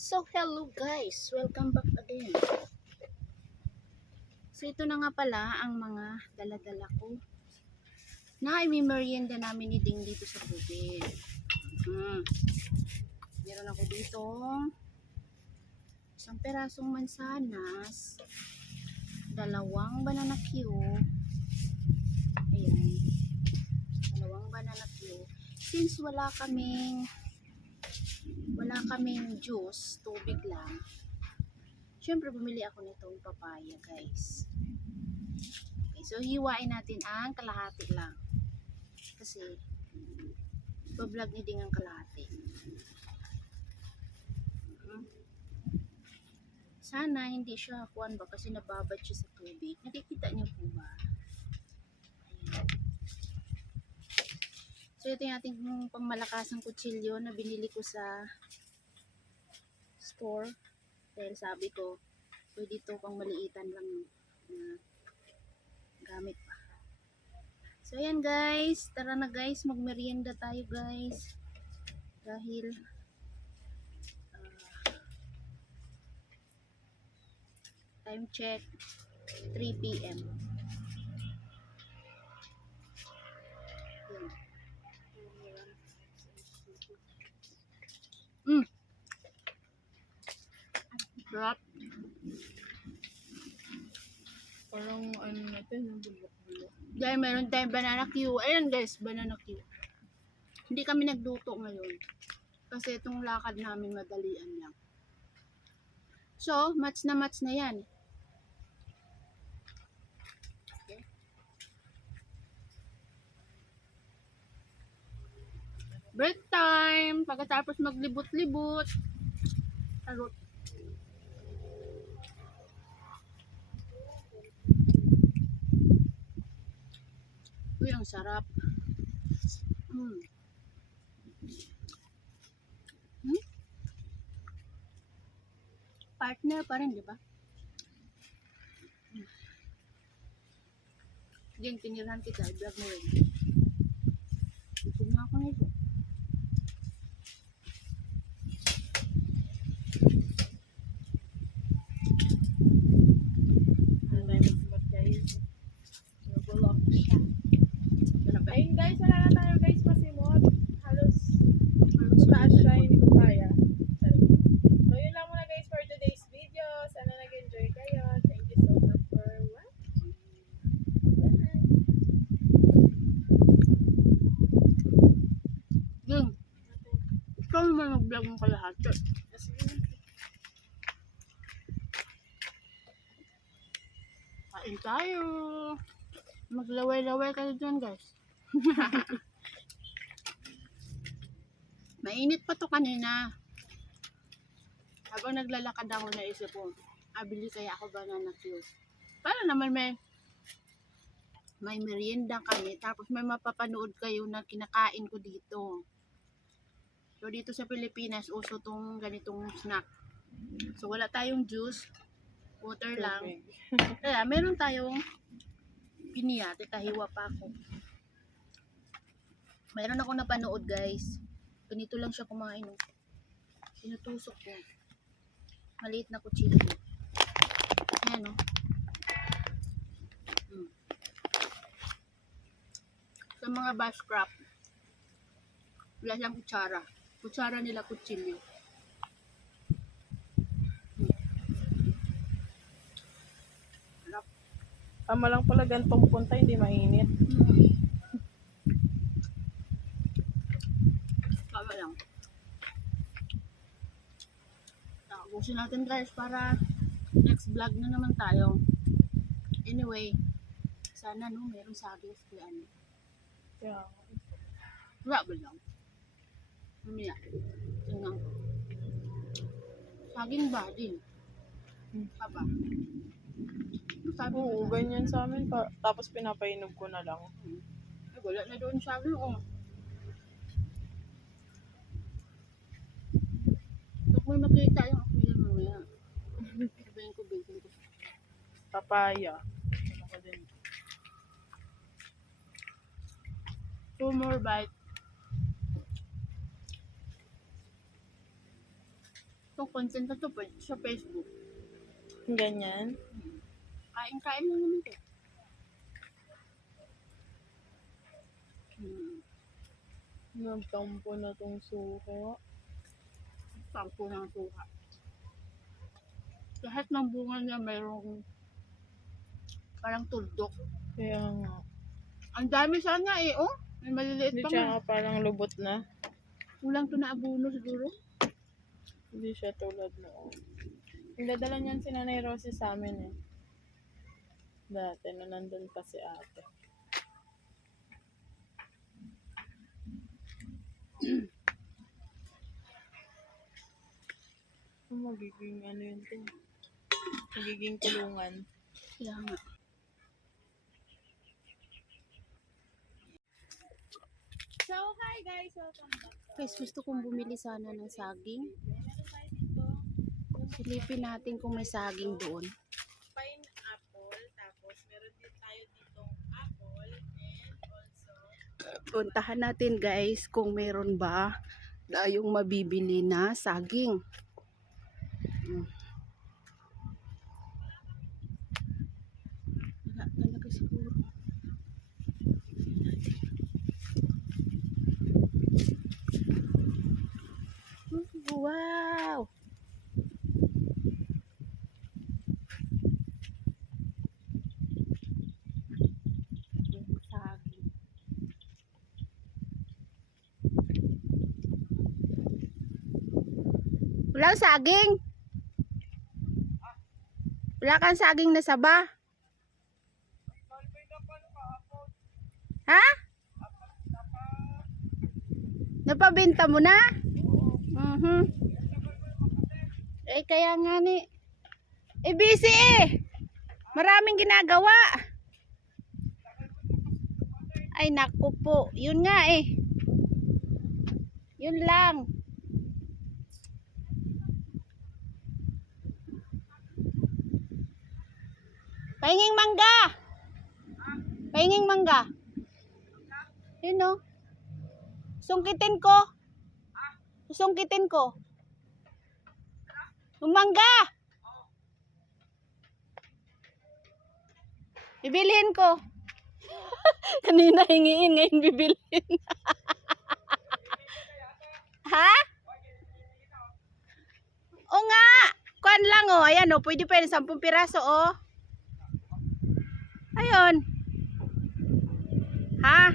So hello guys, welcome back again. So ito na nga pala ang mga dala-dala ko na imimerienda namin ni Ding dito sa bukid. Meron ako dito isang perasong mansanas, dalawang banana Q, ayan, dalawang banana Q. Since wala kaming juice, tubig lang, syempre bumili ako nitong papaya guys. Okay, so hiwain natin ang kalahati lang kasi iba-vlog ni Ding ang kalahati. Sana hindi siya kuwan ba kasi nababad siya sa tubig. Nakikita niyo po ba? Ayan. So ito yung ating pangmalakasang kutsilyo na binili ko sa store dahil sabi ko pwede ito pang maliitan lang na gamit pa. So ayan guys, tara na guys, magmerienda tayo guys dahil time check 3 PM. Sarap. Parang ano natin, yung bulok-bulok. Dahil meron tayong banana Q. Ayan guys, banana Q. Hindi kami nagluto ngayon. Kasi itong lakad namin madalian lang. So, match na yan. Okay. Break time! Pagkatapos maglibot-libot. Tarot. Uy, ang sarap. Partner pa rin, di ba? Diyan, tinirahan kita. I-vlog mo rin. Ito na ako nito. Ano tayo magsibat guys? Nabulok siya. Sarap ba? Ayun guys, wala na tayo guys masimot. Halos taas siya, hindi ko kaya. So yun lang muna guys for today's video. Sana nag-enjoy kayo. Thank you so much for watching. Bye! Yung, ikaw naman mag-vlog mo kalahati. Kain tayo. Maglaway-laway kayo dyan guys. Mainit pa to kanina. Habang naglalakad ako naisip ko, bili kaya ako banana Q. Para naman may merienda kami, tapos may mapapanood kayo na kinakain ko dito. So dito sa Pilipinas, uso tong ganitong snack. So wala tayong juice, water lang. Kaya meron tayong pinya, titahiwa pa ako. Meron ako napanood guys. Ganito lang siya kumain. Tinutusok ko. Maliit na kutsilyo. Ayan o. Sa mga bash craft, wala siyang kutsara. Kutsara nila kutsilyo. Sarap. Tama lang pala gantong punta, hindi mainit. Tama lang. Tapusin natin guys para next vlog na naman tayo. Anyway, sana no, merong sagis kaya ano. Yeah. Wala ba lang? Mamaya. Tingnan ko. Saging ba din? Aba. Sabi Oo, ko na. ganyan sa amin. Tapos pinapainog ko na lang. Ay, wala na doon saging oh. Huwag mo makita yung ako yun mamaya. Sabihin ko. Papaya. Ano ko din. 2 more bite. Itong content na to pwede sa Facebook. Ganyan. Kain-kain lang naman ito. Nagtampo na tong suko. Tampo ng suka. Lahat ng bunga niya mayroong parang tuldok. Kaya nga. Ang dami sana eh, oh. May maliliit Hindi pa siya nga. nga parang lubot na. Kulang to na abuno siguro. Hindi siya tulad noon. Nagdadala niyan si Nanay Rosie sa amin eh. Dati na nandun pa si ate. Magiging ano yun to? Magiging kulungan. Kaya nga. So, hi guys! Welcome back. Guys, gusto kong bumili sana ng saging. Meron tayo dito Silipin natin kung may saging doon. pineapple, tapos meron din tayo ditong apple, and also Puntahan natin guys kung meron ba tayong mabibili na saging. Wala talaga siguro. Wow! Saging. Wala kang saging? Wala kang saging na saba? Ha? Napabenta mo na? Eh kaya nga ni. Eh busy eh. Maraming ginagawa. Ay naku po. Yun nga eh. Yun lang. Pahinging mangga. Pahinging mangga. Yun o. Sungkitin ko. Sungkitin ko. Yung mangga. Bibilhin ko. Kanina hingiin, ngayon bibilhin. Ha? O nga. Kuan lang o. Ayan o. Pwede 10 piraso o. Ayun. Ha?